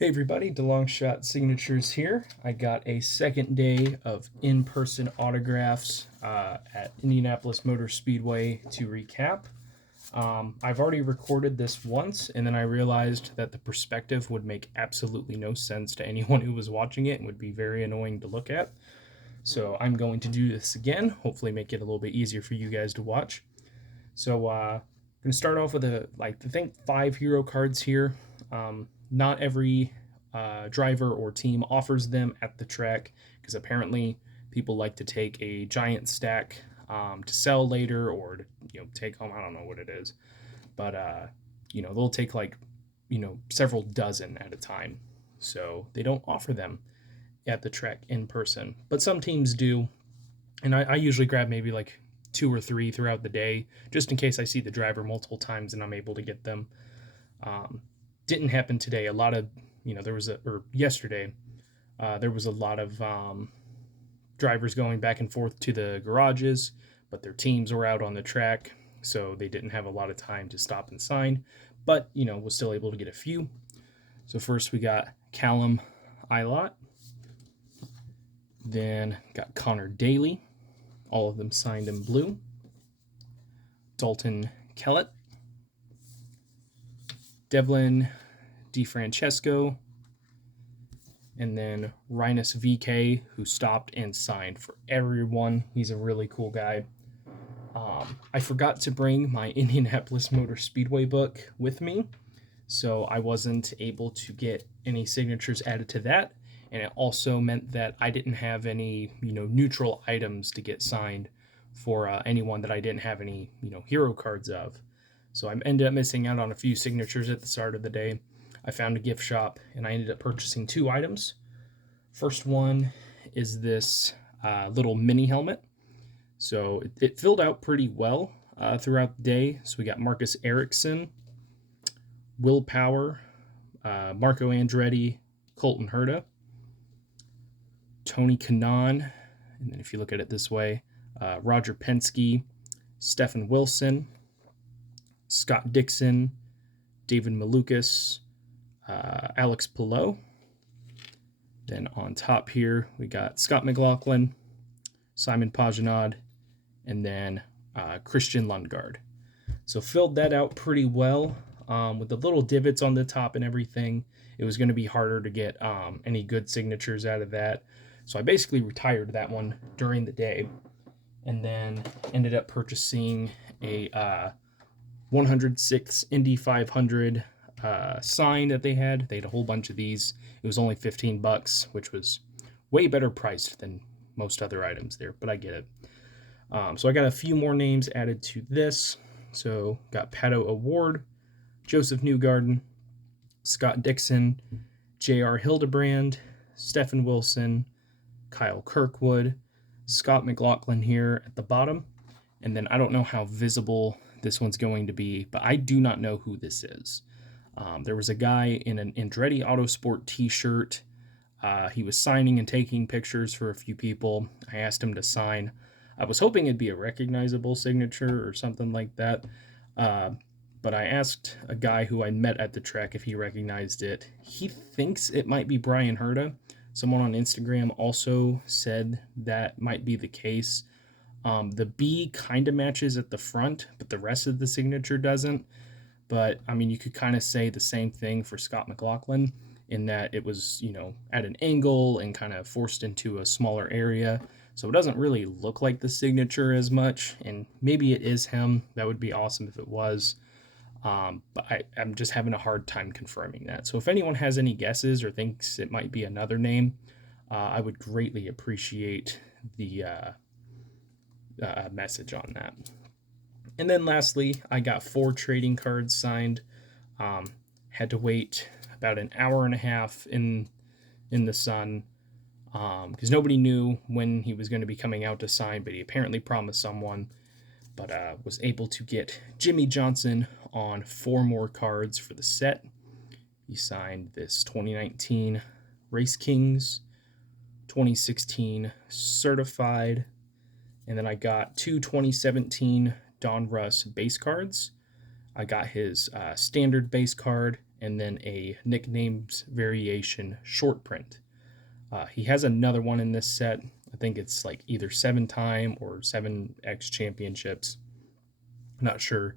Hey everybody, DeLongshot Signatures here. I got a second day of in-person autographs at Indianapolis Motor Speedway to recap. I've already recorded this once, and then I realized that the perspective would make absolutely no sense to anyone who was watching it and would be very annoying to look at. So I'm going to do this again, hopefully make it a little bit easier for you guys to watch. So I'm going to start off with I think 5 hero cards here. Not every driver or team offers them at the track because apparently people like to take a giant stack to sell later or to take home. I don't know what it is, but they'll take several dozen at a time, so they don't offer them at the track in person. But some teams do, and I usually grab maybe like 2 or 3 throughout the day, just in case I see the driver multiple times and I'm able to get them. Didn't happen today. A lot of, yesterday, there was a lot of drivers going back and forth to the garages, but their teams were out on the track, so they didn't have a lot of time to stop and sign, but, was still able to get a few. So first we got Callum Ilott, then got Connor Daly, all of them signed in blue. Dalton Kellett, Devlin DeFrancesco, and then Rinus VK, who stopped and signed for everyone. He's a really cool guy. I forgot to bring my Indianapolis Motor Speedway book with me, so I wasn't able to get any signatures added to that, and it also meant that I didn't have any, neutral items to get signed for anyone that I didn't have any, hero cards of. So I ended up missing out on a few signatures at the start of the day. I found a gift shop, and I ended up purchasing 2 items. First one is this little mini helmet. So it filled out pretty well throughout the day. So we got Marcus Ericsson, Will Power, Marco Andretti, Colton Herta, Tony Kanaan, and then if you look at it this way, Roger Penske, Stephen Wilson, Scott Dixon, David Malukas, Alex Palou. Then on top here, we got Scott McLaughlin, Simon Pagenaud, and then Christian Lundgaard. So filled that out pretty well with the little divots on the top and everything. It was going to be harder to get any good signatures out of that. So I basically retired that one during the day and then ended up purchasing a 106 Indy 500 sign that they had. They had a whole bunch of these. It was only $15, which was way better priced than most other items there, but I get it. So I got a few more names added to this. So got Pato Award, Joseph Newgarden, Scott Dixon, J.R. Hildebrand, Stephen Wilson, Kyle Kirkwood, Scott McLaughlin here at the bottom. And then I don't know how visible this one's going to be, but I do not know who this is. There was a guy in an Andretti Autosport t-shirt. He was signing and taking pictures for a few people. I asked him to sign. I was hoping it'd be a recognizable signature or something like that. But I asked a guy who I met at the track if he recognized it. He thinks it might be Brian Herta. Someone on Instagram also said that might be the case. The B kind of matches at the front, but the rest of the signature doesn't. But, I mean, you could kind of say the same thing for Scott McLaughlin in that it was, at an angle and kind of forced into a smaller area. So it doesn't really look like the signature as much. And maybe it is him. That would be awesome if it was. But I'm just having a hard time confirming that. So if anyone has any guesses or thinks it might be another name, I would greatly appreciate the message on that. And then lastly, I got 4 trading cards signed. Had to wait about an hour and a half in the sun because nobody knew when he was going to be coming out to sign, but he apparently promised someone. But was able to get Jimmy Johnson on 4 more cards for the set. He signed this 2019 Race Kings, 2016 Certified, and then I got 2 2017 Don Russ base cards. I got his standard base card and then a nicknames variation short print. He has another one in this set. I think it's like either 7-time or 7X championships. I'm not sure.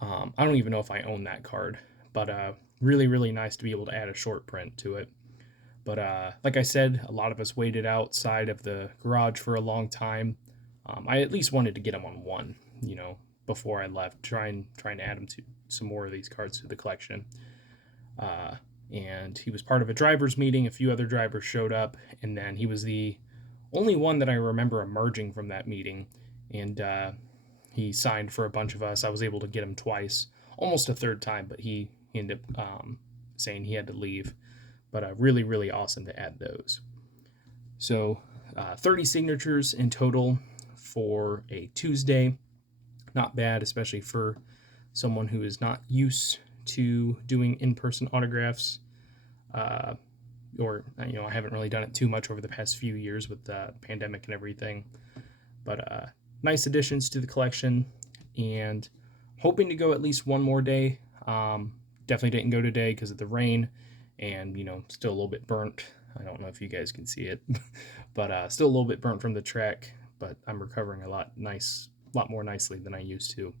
I don't even know if I own that card, but really, really nice to be able to add a short print to it. But like I said, a lot of us waited outside of the garage for a long time. I at least wanted to get him on one, before I left, trying to add him to some more of these cards to the collection. And he was part of a driver's meeting. A few other drivers showed up, and then he was the only one that I remember emerging from that meeting. And he signed for a bunch of us. I was able to get him twice, almost a third time, but he ended up saying he had to leave. But really, really awesome to add those. So 30 signatures in total for a Tuesday. Not bad, especially for someone who is not used to doing in-person autographs. Or, I haven't really done it too much over the past few years with the pandemic and everything. But nice additions to the collection, and hoping to go at least one more day. Definitely didn't go today because of the rain, and still a little bit burnt. I don't know if you guys can see it, but still a little bit burnt from the trek. But I'm recovering a lot more nicely than I used to.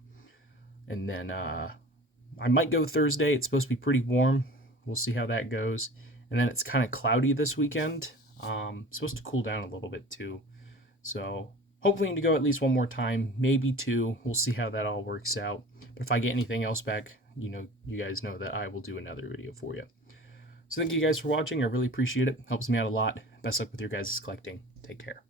And then I might go Thursday. It's supposed to be pretty warm. We'll see how that goes. And then it's kind of cloudy this weekend. It's supposed to cool down a little bit too. So hopefully to go at least one more time, maybe two. We'll see how that all works out. But if I get anything else back, you guys know that I will do another video for you. So thank you guys for watching. I really appreciate it. Helps me out a lot. Best luck with your guys' collecting. Take care.